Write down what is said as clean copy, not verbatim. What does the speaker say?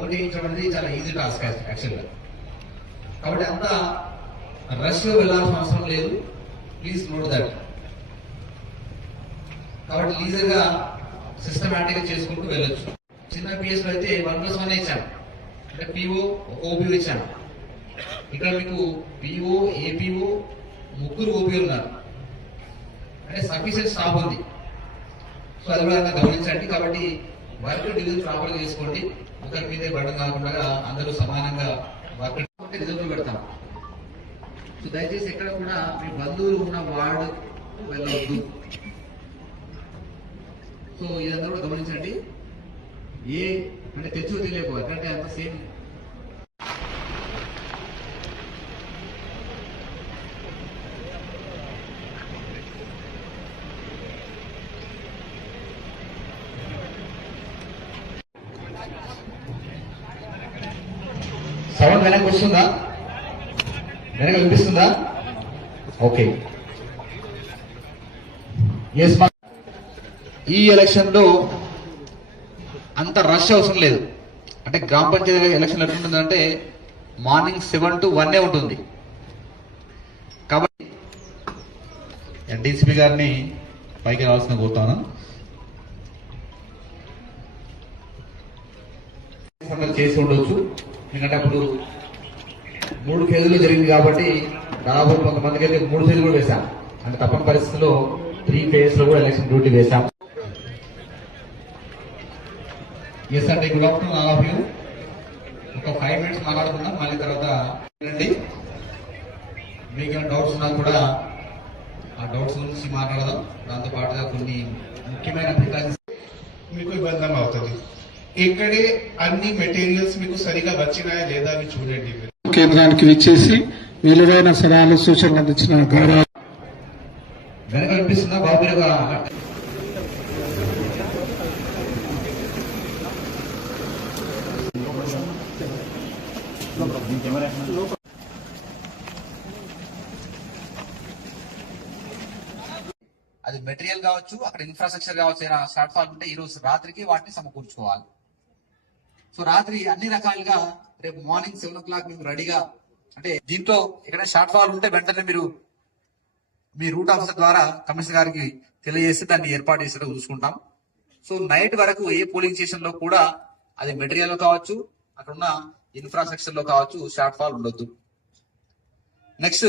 Vote వేయించడం అనేది చాలా ఈజీ టాస్క్ యాక్చువల్గా. కాబట్టి అంత రష్ వెళ్ళాల్సిన అవసరం లేదు. Please note that. కాబట్టి లీజర్గా సిస్టమేటిక్ గా చేసుకుంటూ వెళ్ళొచ్చు. చిన్న పిఎస్ లో అయితే 1+1 ఇచ్చాను, అంటే పిఓ ఓపీఓ ఇచ్చాను. ఇక్కడ మీకు పిఓ ఏపీఓ ముగ్గురు ఓపీ ఉన్నారు, అంటే సఫిషియెంట్ స్టాఫ్ ఉంది. సో అది కూడా గమనించండి. కాబట్టి వర్క్ డివిజన్ ప్రాపర్గా చేసుకోండి. ఒకరి మీదే బడ్డం కాకుండా అందరూ సమానంగా వర్క్ రిజల్ట్ పెడతాం. సో దయచేసి ఎక్కడ కూడా మీ బంధువులు ఉన్న వార్డు వెళ్ళవద్దు. సో ఇదంతా కూడా గమనించండి. ఏ అంటే తెచ్చు తెలియకు ఎందుకంటే అంత సేమ్. సౌండ్ వెనక్కి వస్తుందా? వెనక వినిపిస్తుందా? ఓకే. ఈ ఎలక్షన్ లో అంత రష్ అవసరం లేదు. అంటే గ్రామ పంచాయతీ ఎలక్షన్ ఎట్లుంటుందంటే మార్నింగ్ 7 to 1 ఉంటుంది. కాబట్టి ఎన్డీసీపీ గారిని పైకి రావాల్సిన కోరుతాను. చేసి ఉండొచ్చు, ఎందుకంటే అప్పుడు 3 ఫేజులు జరిగింది కాబట్టి దాదాపు కొంతమందికి అయితే 3 ఫేజులు కూడా వేశాం. అంటే తప్పని పరిస్థితుల్లో 3 ఫేజ్ లో కూడా ఎలక్షన్ డ్యూటీ వేశాం. ఎస్ అండి, good afternoon all of you. ఒక 5 minutes మాట్లాడుకుందాం, మళ్ళీ తర్వాత మీకు ఏమైనా డౌట్స్ ఉన్నా కూడా ఆ డౌట్స్ గురించి మాట్లాడదాం. దాంతో పాటుగా కొన్ని ముఖ్యమైన ప్రికాషన్స్ మీకు ఇబ్బంది అవుతుంది. ఇక్కడే అన్ని మెటీరియల్స్ మీకు సరిగా వచ్చినాయా లేదా అని చూడండి. కేంద్రానికి విచ్చేసి విలువైన సలహాలు సూచనలు అందించిన గౌరవ వెనక అనిపిస్తుందా బాబు? అది మెటీరియల్ కావచ్చు, అక్కడ ఇన్ఫ్రాస్ట్రక్చర్ కావచ్చు, ఏదైనా షార్ట్ ఫాల్ ఉంటే ఈ రోజు రాత్రికి వాటిని సమకూర్చుకోవాలి. సో రాత్రి అన్ని రకాలుగా రేపు మార్నింగ్ 7 o'clock మేము రెడీగా, అంటే దీంట్లో ఎక్కడైనా షార్ట్ ఫాల్ ఉంటే వెంటనే మీరు మీ రూట్ ఆఫీసర్ ద్వారా కమిషనర్ గారికి తెలియజేసి దాన్ని ఏర్పాటు చేసేటప్పుడు చూసుకుంటాం. సో నైట్ వరకు ఏ పోలింగ్ స్టేషన్ లో కూడా అది మెటీరియల్ కావచ్చు, అక్కడ ఉన్న ఇన్ఫ్రాస్ట్రక్చర్ లో కావచ్చు షార్ట్ ఫాల్ ఉండొద్దు. నెక్స్ట్